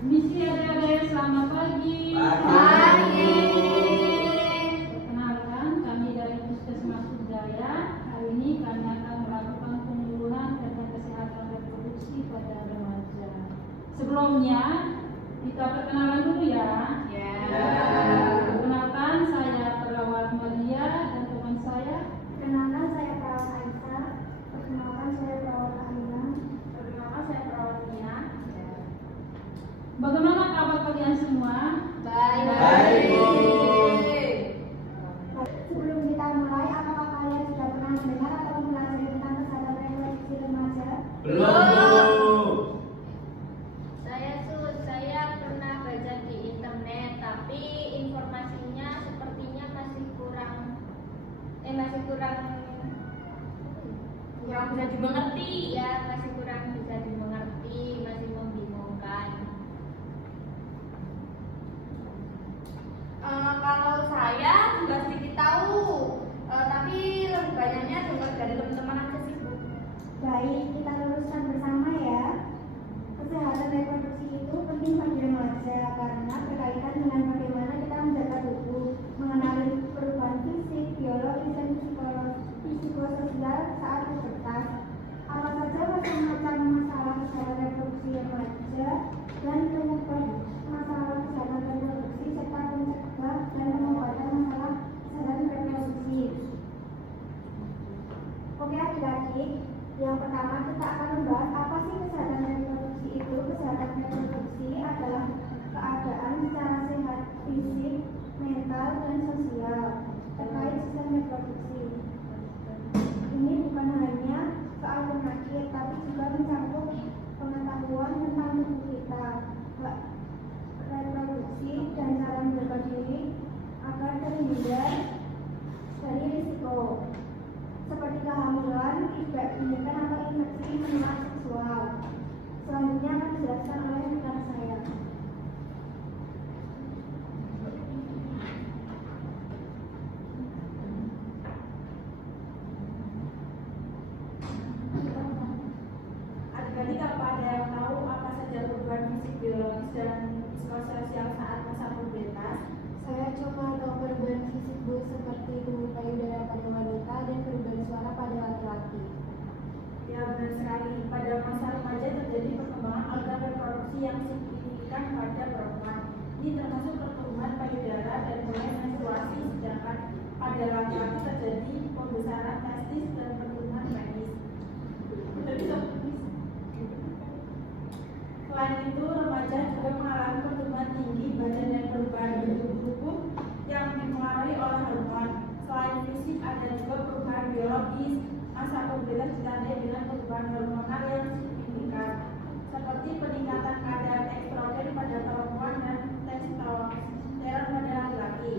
Misi adik-adik, selamat pagi. Pagi. Perkenalkan, kami dari Puskesmas Udaya. Hari ini kami akan melakukan penyuluhan tentang kesehatan reproduksi pada remaja. Sebelumnya, kita perkenalan dulu ya. Perkenalkan, saya perawat Maria dan teman saya. Perkenalkan, saya perawat Aisyah. Perkenalkan, saya perawat Alina. Perkenalkan, saya perawat Nia. Bagaimana kabar kalian semua? Baik. Sebelum kita mulai, apakah kalian sudah pernah mendengar atau mempelajari tentang kesehatan reproduksi remaja? Belum. Saya pernah baca di internet, tapi informasinya sepertinya masih kurang bisa dimengerti. Ya, masih kurang bisa dimengerti, masih membingungkan. Kalau saya juga sedikit tahu, tapi lebih banyaknya dengar dari teman-teman aja sih, Bu. Baik, kita luruskan bersama ya. Kesehatan reproduksi itu penting bagi remaja karena berkaitan dengan bagaimana kita menjaga tubuh, mengenali perubahan fisik, biologis, dan psikososial saat pubertas. Apa saja macam-macam masalah kesehatan reproduksi remaja dan penyebab masalah kesehatan reproduksi serta mencegah dan mengobati masalah kesehatan reproduksi. Oke adik-adik, yang pertama kita akan membahas apa sih kesehatan reproduksi itu. Kesehatan reproduksi adalah keadaan secara sehat fisik, mental, dan sosial terkait sistem reproduksi. Ini bukan hanya soal penyakit, tapi juga mencakup pengetahuan tentang tubuh kita, hak reproduksi, dan cara menjaga diri agar terhindar dari risiko seperti kehamilan, tidak diinginkan atau infeksi menular seksual. Selanjutnya akan dijelaskan oleh rekan saya. Adik-adik, apa ada yang tahu apa saja perubahan fisik, biologis, dan psikososial saat masa pubertas? Saya cuma tahu perubahan fisik Bu, seperti tumbuh payudara pada wanita dan perubahan suara pada laki-laki. Ya, benar sekali. Pada masa remaja terjadi perkembangan organ reproduksi yang signifikan pada perempuan. Ini termasuk pertumbuhan payudara dan mulai menstruasi, sedangkan pada laki-laki terjadi pembesaran testis dan pertumbuhan penis. Selain itu, remaja juga mengalami pertumbuhan tinggi badan dan perubahan bentuk tubuh yang dipengaruhi oleh hormon. Selain fisik, ada juga perubahan biologis. Masa pubertas ditandai dengan perubahan hormonal yang signifikan, seperti peningkatan kadar estrogen pada perempuan dan testosteron pada laki-laki.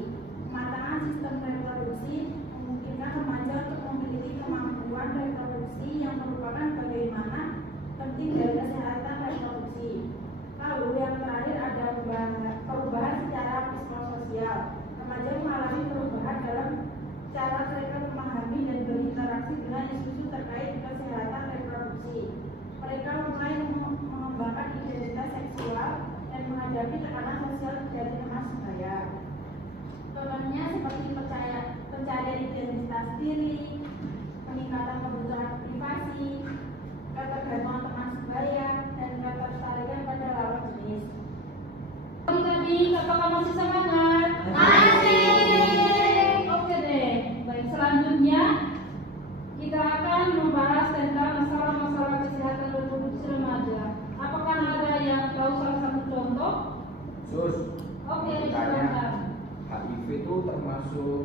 Pematangan sistem reproduksi memungkinkan remaja untuk memiliki kemampuan reproduksi yang merupakan bagaimana penting dari kesehatan reproduksi. Lalu yang terakhir ada perubahan secara psikososial. Remaja mengalami perubahan dalam cara mereka memahami dan berinteraksi dengan isu-isu terkait kesehatan reproduksi. Mereka mulai mengembangkan identitas seksual dan menghadapi tekanan sosial dari teman sebaya. Contohnya seperti pencarian identitas diri, peningkatan kebutuhan privasi, ketergantungan teman sebaya, dan ketertarikan pada lawan jenis. Adik-adik, apakah masih semangat? Oke deh. Baik, selanjutnya kita akan membahas tentang masalah-masalah kesehatan reproduksi remaja. Apakah ada yang tahu salah satu contoh? Sus. Oke, Tanya, silakan. HIV itu termasuk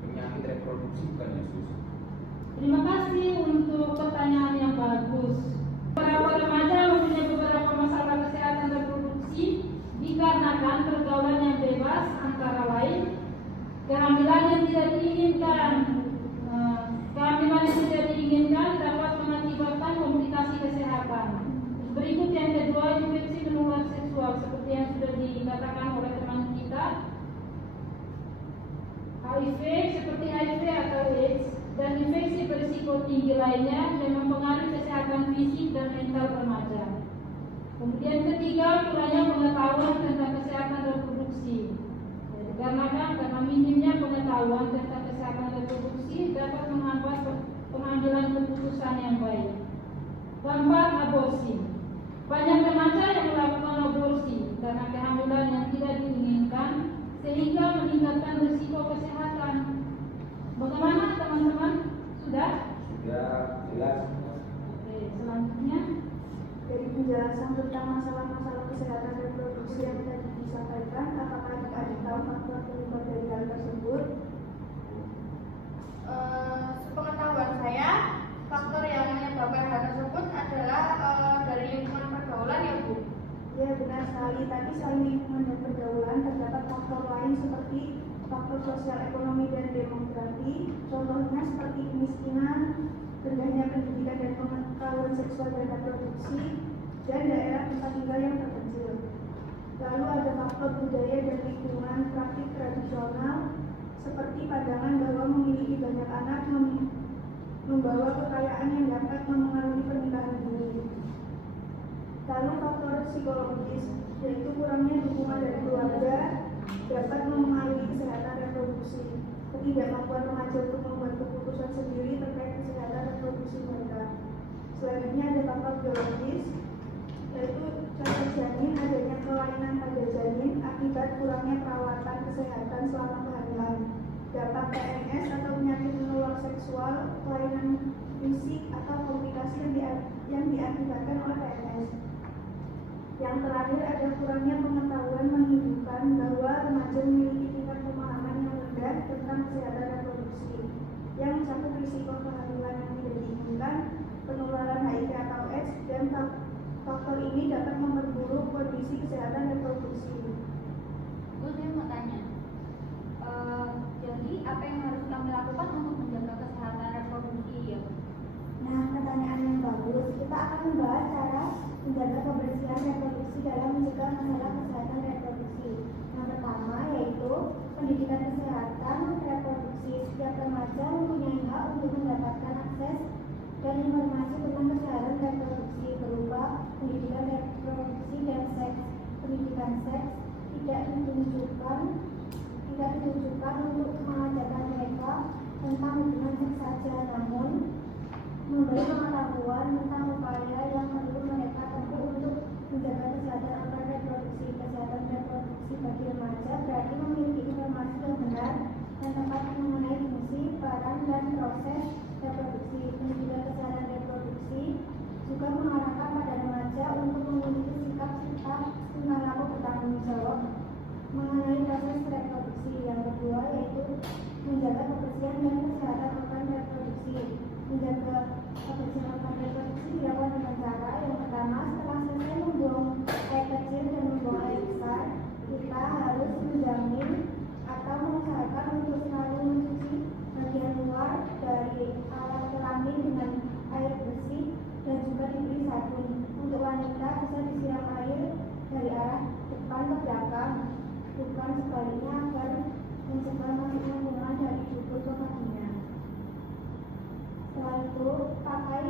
penyakit reproduksi bukan ya, Sus? Terima kasih untuk pertanyaan yang bagus. Beberapa remaja mempunyai beberapa masalah kesehatan reproduksi dikarenakan pergaulan yang bebas, antara lain kehamilan yang tidak diinginkan. Kehamilan yang tidak diinginkan dapat mengakibatkan komplikasi kesehatan. Berikut yang kedua, infeksi menular seksual seperti yang sudah dikatakan oleh teman kita. HIV seperti HIV atau AIDS dan infeksi berisiko tinggi lainnya yang mempengaruhi kesehatan fisik dan mental remaja. Kemudian ketiga, kurangnya pengetahuan tentang kesehatan reproduksi. Karena minimnya pengetahuan tentang kesehatan reproduksi dapat menghambat pengambilan keputusan yang baik. Keempat, aborsi. Banyak remaja yang melakukan aborsi karena kehamilan yang tidak diinginkan sehingga meningkatkan risiko kesehatan. Bagaimana teman-teman? Sudah? Sudah jelas. Oke, selanjutnya. Dari penjelasan tentang masalah-masalah kesehatan reproduksi yang tadi disampaikan, apakah adik-adik tahu faktor penyebab dari hal tersebut? Sepengetahuan saya, faktor yang menyebabkan hal tersebut adalah dari lingkungan pergaulan ya Bu. Ya, benar sekali. Tapi selain lingkungan dan pergaulan, terdapat faktor lain seperti faktor sosial ekonomi dan demografi. Contohnya seperti kemiskinan, rendahnya pendidikan dan pengetahuan seksual dan reproduksi, dan daerah tempat tinggal yang terpencil. Lalu ada faktor budaya dan lingkungan praktik tradisional seperti pandangan bahwa memiliki banyak anak membawa kekayaan yang dapat mempengaruhi pernikahan dini. Lalu faktor psikologis, yaitu kurangnya dukungan dari keluarga dapat mempengaruhi kesehatan reproduksi. Ketidakmampuan remaja untuk membuat keputusan sendiri terkait kesehatan reproduksi mereka. Selanjutnya ada faktor biologis, yaitu cacat janin, adanya kelainan pada janin akibat kurangnya perawatan kesehatan selama kehamilan. Dapat PMS atau penyakit menular seksual, kelainan fisik atau komplikasi yang diakibatkan oleh PMS. Yang terakhir ada kurangnya pengetahuan menunjukkan bahwa remaja memiliki tingkat pemahaman yang rendah tentang kesehatan reproduksi yang mencakup risiko kehamilan yang tidak diinginkan, penularan HIV atau AIDS, dan faktor ini dapat memperburuk kondisi kesehatan reproduksi. Bu, saya mau tanya. Jadi apa yang harus kami lakukan untuk menjaga kesehatan reproduksi ya? Nah, pertanyaan yang bagus. Kita akan membahas cara menjaga kebersihan reproduksi dalam mencegah masalah kesehatan reproduksi. Yang pertama yaitu pendidikan kesehatan reproduksi. Setiap remaja mempunyai hak untuk mendapatkan akses dan informasi tentang kesehatan reproduksi berupa pendidikan reproduksi dan seks. Pendidikan seks tidak ditujukan untuk mengajarkan mereka tentang hubungan seks saja, namun memberi pengetahuan tentang upaya yang perlu mereka tempuh untuk menjaga kesehatan organ reproduksi. Kesehatan reproduksi bagi remaja berarti memiliki informasi yang benar dan tepat mengenai fungsi, peran, dan proses reproduksi. Pendidikan kesehatan reproduksi juga mengarahkan pada remaja untuk memiliki sikap serta tingkah laku bertanggung jawab mengenai proses reproduksi. Yang kedua yaitu menjaga kebersihan dan kesehatan organ reproduksi. Menjaga kebersihan organ reproduksi dilakukan dengan cara yang pertama, setelah selesai membuang air kecil dan membuang air besar, kita harus menjamin atau mengusahakan untuk selalu mencuci bagian luar dari alat kelamin dengan air bersih dan juga diberi sabun. Untuk wanita bisa disiram air dari arah depan ke belakang, bukan sebaliknya, agar mencegah masuknya kuman dari dubur ke vagina. Setelah itu, pakai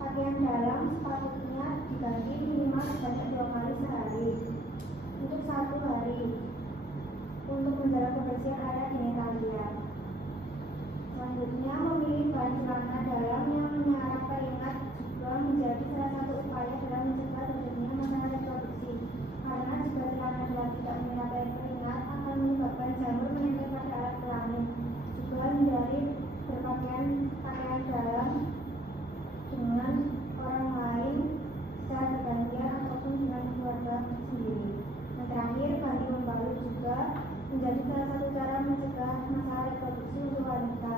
pakaian dalam sepatutnya diganti minimal sebanyak 2 kali sehari untuk 1 hari untuk menjaga kebersihan area genitalia. Selanjutnya, memilih bahan celana dalam yang menyerap keringat juga menjadi salah satu upaya dalam mencegah terjadinya masalah reproduksi. Karena jika celana dalam tidak menyerap air keringat akan menyebabkan jamur menempel pada alat kelamin. Juga hindari berpakaian dalam dengan orang lain secara bergantian ataupun dengan keluarga sendiri. Yang terakhir, ganti membalut juga menjadi salah satu cara mencegah masalah reproduksi untuk wanita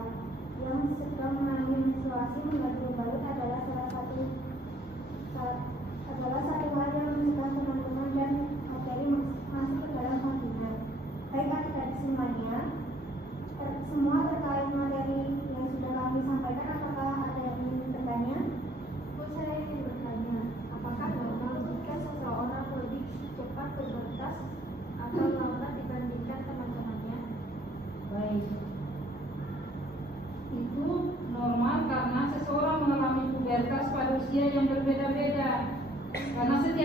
yang sedang mengalami menstruasi. Mengganti membalut adalah salah satu hal yang mencegah teman-teman dan bakteri masuk ke dalam vagina. Baik adik-adik semuanya, semua terkait materi yang sudah kami sampaikan, apakah ada yang ingin bertanya? Saya ingin bertanya, apakah normal jika seseorang lebih cepat pubertas atau lambat dibandingkan teman-temannya? Baik. Itu normal karena seseorang mengalami pubertas pada usia yang berbeda-beda. Karena setiap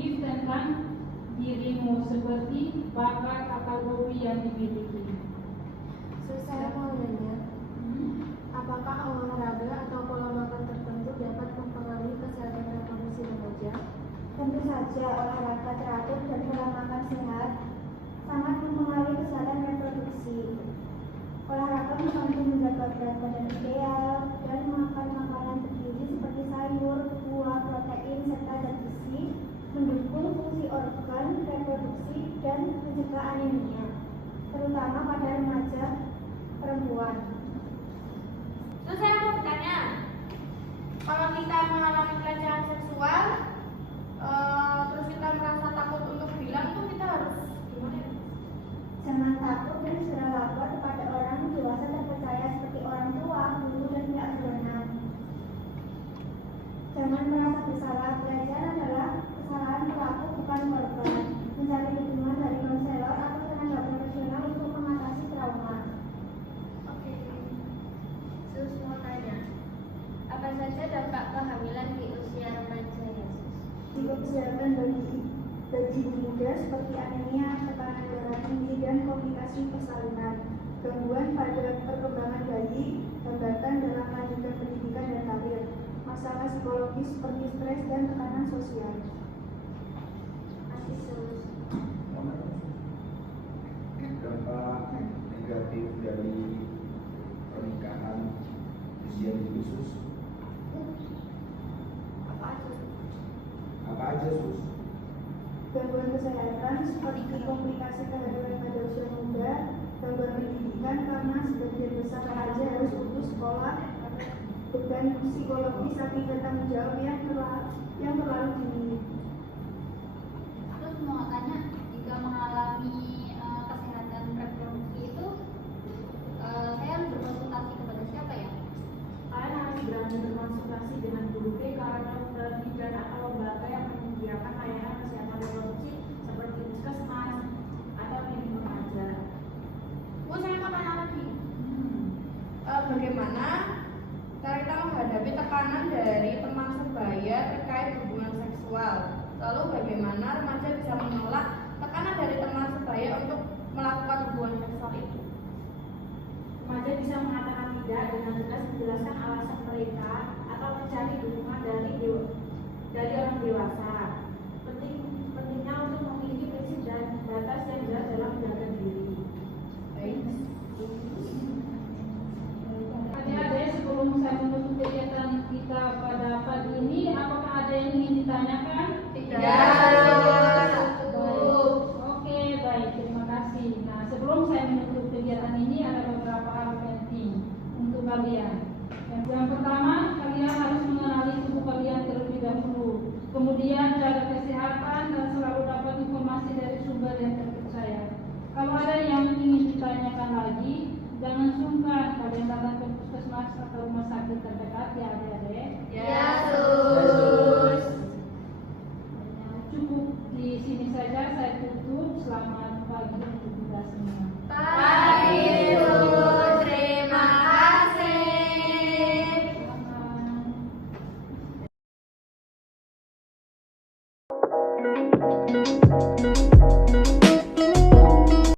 positif tentang dirimu seperti bakat atau hobi yang dimiliki. Saya mau nanya, apakah olahraga atau pola makan tertentu dapat mempengaruhi kesehatan reproduksi remaja? Tentu saja olahraga teratur dan pola makan sehat sangat mempengaruhi kesehatan reproduksi. Olahraga membantu menjaga berat badan ideal dan makan makanan bergizi seperti sayur, buah, protein, serta zat besi, mendukung fungsi organ reproduksi dan mencegah anemia, terutama pada remaja perempuan. Terus saya mau bertanya, kalau kita mengalami pelecehan seksual, terus kita merasa takut untuk bilang tuh kita harus gimana ya? Jangan takut dan segera lapor kepada orang dewasa terpercaya seperti orang tua, guru, dan pihak berwenang. Jangan merasa bersalah, pelecehan adalah kesalahan pelaku bukan korban. Mencari dukungan dari konselor atau tenaga profesional untuk mengatasi trauma. Oke. Terus mau tanya, apa saja dampak kehamilan di usia remaja ya, Sus? Jika kesehatan bagi ibu muda seperti anemia, tekanan darah tinggi, dan komplikasi persalinan, gangguan pada perkembangan bayi, hambatan dalam melanjutkan pendidikan dan karir, masalah psikologis seperti stres dan tekanan sosial. Masih Sus. Dampak negatif dari pernikahan usia dini Sus? Apa aja Sus? Gangguan kesehatan seperti komplikasi kehamilan pada usia muda, gangguan pendidikan karena sebagian besar remaja harus putus sekolah, beban psikologis akibat tanggung jawab yang terlalu tinggi. Terus mau tanya, jika mengalami kesehatan reproduksi itu, saya harus berkonsultasi kepada siapa ya? Kalian harus berani berkonsultasi dengan guru BK atau bidan atau lembaga yang menyediakan layanan kesehatan reproduksi seperti puskesmas atau klinik remaja. Bu, saya mau tanya lagi. Bagaimana cara kita menghadapi tekanan dari teman sebaya terkait hubungan seksual? Lalu bagaimana remaja bisa menolak tekanan dari teman sebaya untuk melakukan hubungan seksual itu? Remaja bisa mengatakan tidak dengan jelas menjelaskan alasan mereka atau mencari dukungan dari orang dewasa. Pentingnya untuk memiliki prinsip dan batas yang jelas dalam menjaga diri. Adik-adik, sebelum saya menutup kegiatan kita pada pagi ini, apakah ada yang ingin ditanyakan? Oke, baik, terima kasih. Nah, sebelum saya menutup kegiatan ini, ada beberapa hal penting untuk kalian. Yang pertama, kalian harus mengenali tubuh kalian terlebih dahulu. Kemudian jaga kesehatan dan selalu dapat informasi dari sumber yang terpercaya. Kalau ada yang ingin ditanyakan lagi, jangan sungkan kalian datang ke puskesmas atau rumah sakit terdekat ya adik-adik. Ya,